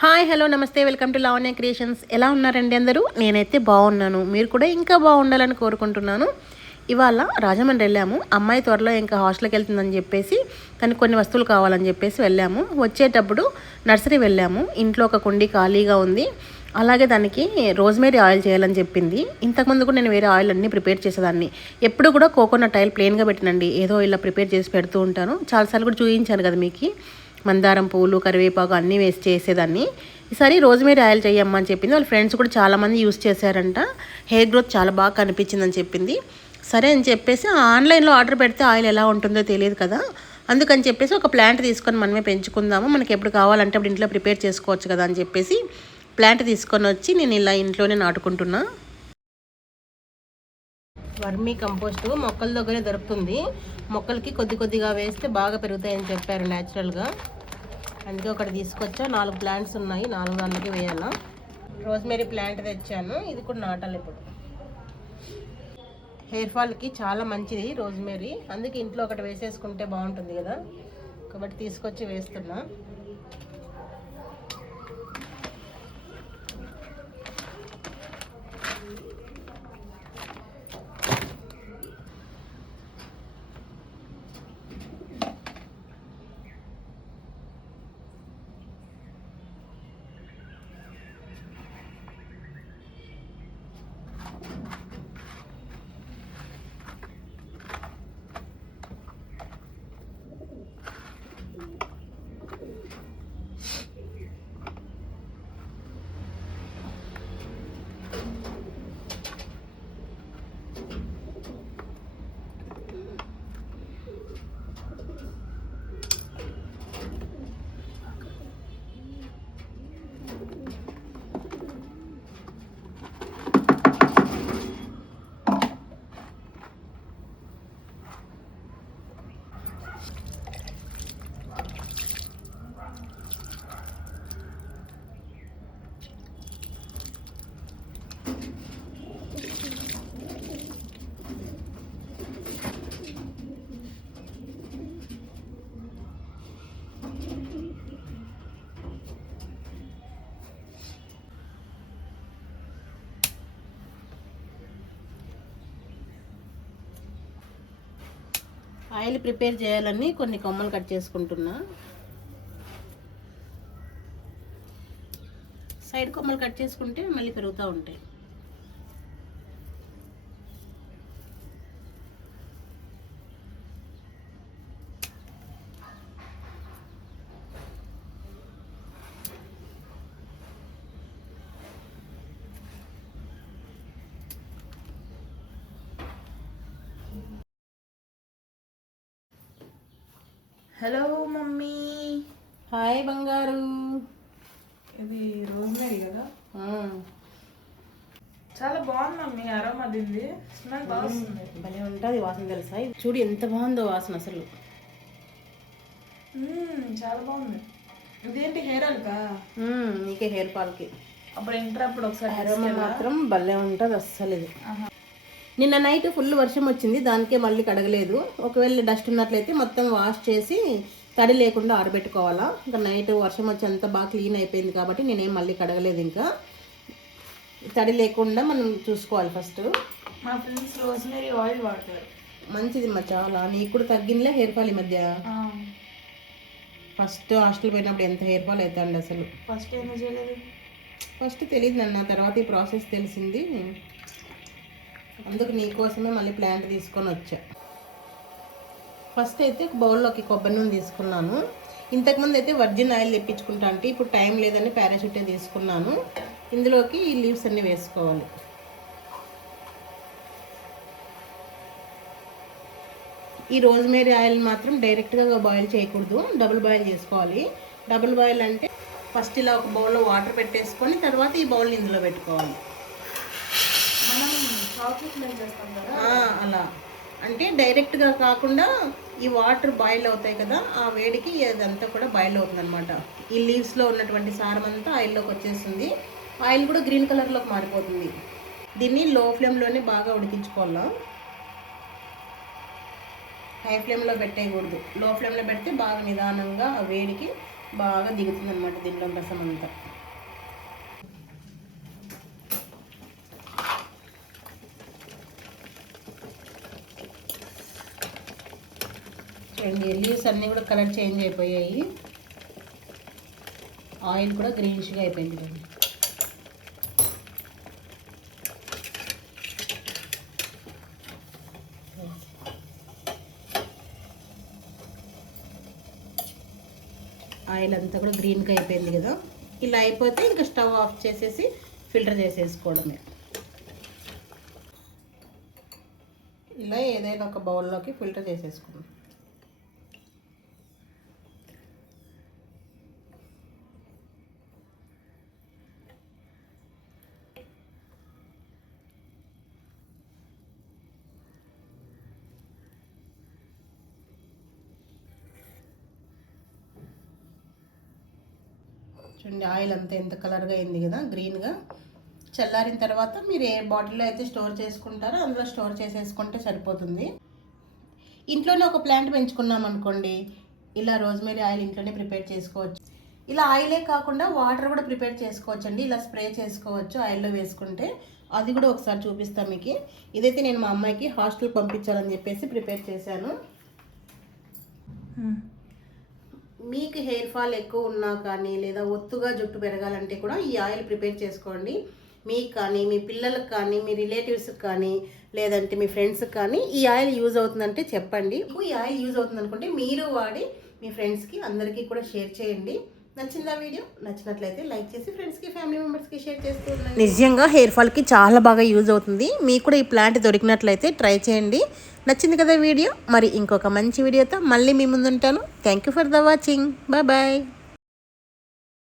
Hi hello నమస్తే welcome to Lavanya creations. ఎలా ఉన్నారండి అందరూ? నేనైతే బాగున్నాను, మీరు కూడా ఇంకా బాగుండాలని కోరుకుంటున్నాను. ఇవాళ రాజమండ్రి వెళ్ళాము. అమ్మాయి త్వరలో ఇంకా హాస్టల్కి వెళ్తుందని చెప్పేసి తనకు కొన్ని వస్తువులు కావాలని చెప్పేసి వెళ్ళాము. వచ్చేటప్పుడు నర్సరీ వెళ్ళాము. ఇంట్లో ఒక కుండీ ఖాళీగా ఉంది. అలాగే దానికి రోజ్మేరీ ఆయిల్ చేయాలని చెప్పింది. ఇంతకుముందు కూడా నేను వేరే ఆయిల్ అన్నీ ప్రిపేర్ చేసేదాన్ని. ఎప్పుడు కూడా కోకోనట్ ఆయిల్ ప్లెయిన్గా పెట్టినండి, ఏదో ఇలా ప్రిపేర్ చేసి పెడుతూ ఉంటాను. చాలాసార్లు కూడా చూపించాను కదా మీకు. మందారం పూలు, కరివేపాకు అన్నీ వేసి చేసేదాన్ని. ఈసారి రోజ్మేరీ ఆయిల్ చేయమ్మని చెప్పింది. వాళ్ళ ఫ్రెండ్స్ కూడా చాలామంది యూస్ చేశారంట. హెయిర్ గ్రోత్ చాలా బాగా కనిపించిందని చెప్పింది. సరే అని చెప్పేసి ఆన్లైన్లో ఆర్డర్ పెడితే ఆయిల్ ఎలా ఉంటుందో తెలియదు కదా, అందుకని చెప్పేసి ఒక ప్లాంట్ తీసుకొని మనమే పెంచుకుందాము, మనకి ఎప్పుడు కావాలంటే అప్పుడు ఇంట్లో ప్రిపేర్ చేసుకోవచ్చు కదా అని చెప్పేసి ప్లాంట్ తీసుకొని వచ్చి నేను ఇలా ఇంట్లోనే నాటుకుంటున్నా. వర్మీ కంపోస్ట్ మొక్కల దగ్గరే దొరుకుతుంది. మొక్కలకి కొద్ది కొద్దిగా వేస్తే బాగా పెరుగుతాయని చెప్పారు న్యాచురల్గా. అందుకే ఒకటి తీసుకొచ్చా. 4 ప్లాంట్స్ ఉన్నాయి, 4 దాంట్లోకి వేయాలా. రోజ్మేరీ ప్లాంట్ తెచ్చాను, ఇది కూడా నాటాలి ఇప్పుడు. హెయిర్ ఫాల్కి చాలా మంచిది రోజ్మేరీ, అందుకే ఇంట్లో ఒకటి వేసేసుకుంటే బాగుంటుంది కదా, కాబట్టి తీసుకొచ్చి వేస్తున్నా. ఆయిల్ ప్రిపేర్ చేయాలని కొన్ని కొమ్మలు కట్ చేసుకుంటున్నా. సైడ్ కొమ్మలు కట్ చేసుకుంటే మళ్ళీ పెరుగుతూ ఉంటాయి. Hello mummy. హాయ్ బంగారు. ఇది రోజ్మేరీ కదా, చాలా బాగుంది మమ్మీ. అరోమా దీన్ని స్మెల్ బాగుంది, భలే ఉంటుంది వాసన. తెలుసా చూడు ఎంత బాగుందో వాసన అసలు. చాలా బాగుంది. ఇదేంటి హెయిర్ ఆయిల్ కా? నీకే హెయిర్ ఫాల్కి అప్పుడు ఇంటర్ అప్పుడు ఒకసారి అరోమా మాత్రం భలే ఉంటుంది అస్సలు. ఇది నిన్న నైట్ ఫుల్ వర్షం వచ్చింది, దానికే మళ్ళీ కడగలేదు. ఒకవేళ డస్ట్ ఉన్నట్లయితే మొత్తం వాష్ చేసి తడి లేకుండా ఆరబెట్టుకోవాలా. ఇంకా నైట్ వర్షం వచ్చి అంతా బాగా క్లీన్ అయిపోయింది కాబట్టి నేనేం మళ్ళీ కడగలేదు. ఇంకా తడి లేకుండా మనం చూసుకోవాలి ఫస్ట్. మా ఫ్రెండ్స్ రోజ్మేరీ ఆయిల్ వాడతారు, మంచిది మా చాలా. నీకు కూడా తగ్గిందిలే హెయిర్ ఫాల్ ఈ మధ్య. ఫస్ట్ హాస్టల్ పోయినప్పుడు ఎంత హెయిర్ ఫాల్ అవుతాండి అసలు. ఫస్ట్ ఏమీ చేయలేదు, ఫస్ట్ తెలియదు నన్న, తర్వాత ఈ ప్రాసెస్ తెలిసింది. అందుకు నీకోసమే మళ్ళీ ప్లాంట్ తీసుకొని వచ్చా. ఫస్ట్ అయితే ఒక బౌల్లోకి కొబ్బరి నూనె తీసుకున్నాను. ఇంతకుముందు అయితే వర్జిన్ ఆయిల్ తెప్పించుకుంటా అంటే ఇప్పుడు టైం లేదని పారాషూటే తీసుకున్నాను. ఇందులోకి ఈ లీవ్స్ అన్నీ వేసుకోవాలి. ఈ రోజ్మేరీ ఆయిల్ మాత్రం డైరెక్ట్గా బాయిల్ చేయకూడదు, డబుల్ బాయిల్ చేసుకోవాలి. డబుల్ బాయిల్ అంటే ఫస్ట్ ఇలా ఒక బౌల్లో వాటర్ పెట్టేసుకొని తర్వాత ఈ బౌల్ని ఇందులో పెట్టుకోవాలి. మనం చాక్లెట్ చేస్తాం కదా అలా. అంటే డైరెక్ట్గా కాకుండా ఈ వాటర్ బాయిల్ అవుతాయి కదా, ఆ వేడికి అదంతా కూడా బాయిల్ అవుతుంది అనమాట. ఈ లీవ్స్లో ఉన్నటువంటి సారం అంతా ఆయిల్లోకి వచ్చేస్తుంది. ఆయిల్ కూడా గ్రీన్ కలర్లోకి మారిపోతుంది. దీన్ని లో ఫ్లేమ్లోనే బాగా ఉడికించుకోవాలా. హై ఫ్లేమ్లో పెట్టేయకూడదు, లో ఫ్లేమ్లో పెడితే బాగా నిదానంగా ఆ వేడికి బాగా దిగుతుంది అనమాట దీంట్లో రసం అంతా. చూడండి లీవ్స్ అన్నీ కూడా కలర్ చేంజ్ అయిపోయాయి, ఆయిల్ కూడా గ్రీనిష్గా అయిపోయింది చూడండి. ఆయిల్ అంతా కూడా గ్రీన్గా అయిపోయింది కదా. ఇలా అయిపోతే ఇంకా స్టవ్ ఆఫ్ చేసేసి ఫిల్టర్ చేసేసుకోవడమే. ఇలా ఏదైనా ఒక బౌల్లోకి ఫిల్టర్ చేసేసుకుందాం. చూడండి ఆయిల్ అంతా ఎంత కలర్గా అయింది కదా, గ్రీన్గా. చల్లారిన తర్వాత మీరు ఏ బాటిల్లో అయితే స్టోర్ చేసుకుంటారో అందులో స్టోర్ చేసేసుకుంటే సరిపోతుంది. ఇంట్లోనే ఒక ప్లాంట్ పెంచుకున్నాం అనుకోండి, ఇలా రోజ్మేరీ ఆయిల్ ఇంట్లోనే ప్రిపేర్ చేసుకోవచ్చు. ఇలా ఆయిలే కాకుండా వాటర్ కూడా ప్రిపేర్ చేసుకోవచ్చు అండి. ఇలా స్ప్రే చేసుకోవచ్చు ఆయిల్లో వేసుకుంటే. అది కూడా ఒకసారి చూపిస్తాను మీకు. ఇదైతే నేను మా అమ్మాయికి హాస్టల్ పంపించాలని చెప్పేసి ప్రిపేర్ చేశాను. మీకు హెయిర్ ఫాల్ ఎక్కువ ఉన్నా కానీ లేదా ఒత్తుగా జుట్టు పెరగాలంటే కూడా ఈ ఆయిల్ ప్రిపేర్ చేసుకోండి. మీకు కానీ మీ పిల్లలకు కానీ మీ రిలేటివ్స్కి కానీ లేదంటే మీ ఫ్రెండ్స్కి కానీ ఈ ఆయిల్ యూజ్ అవుతుందంటే చెప్పండి. ఈ ఆయిల్ యూజ్ అవుతుంది అనుకుంటే మీరు వాడి మీ ఫ్రెండ్స్కి అందరికీ కూడా షేర్ చేయండి. నచ్చిందా వీడియో? నచ్చినట్లయితే లైక్ చేసి ఫ్రెండ్స్కి ఫ్యామిలీ మెంబర్స్కి షేర్ చేస్తూ ఉండండి. నిజంగా హెయిర్ ఫాల్కి చాలా బాగా యూజ్ అవుతుంది. మీకు కూడా ఈ ప్లాంట్ దొరికినట్లయితే ట్రై చేయండి. నచ్చింది కదా వీడియో? మరి ఇంకొక మంచి వీడియోతో మళ్ళీ మీ ముందుంటాను. Thank you for the watching. Bye bye.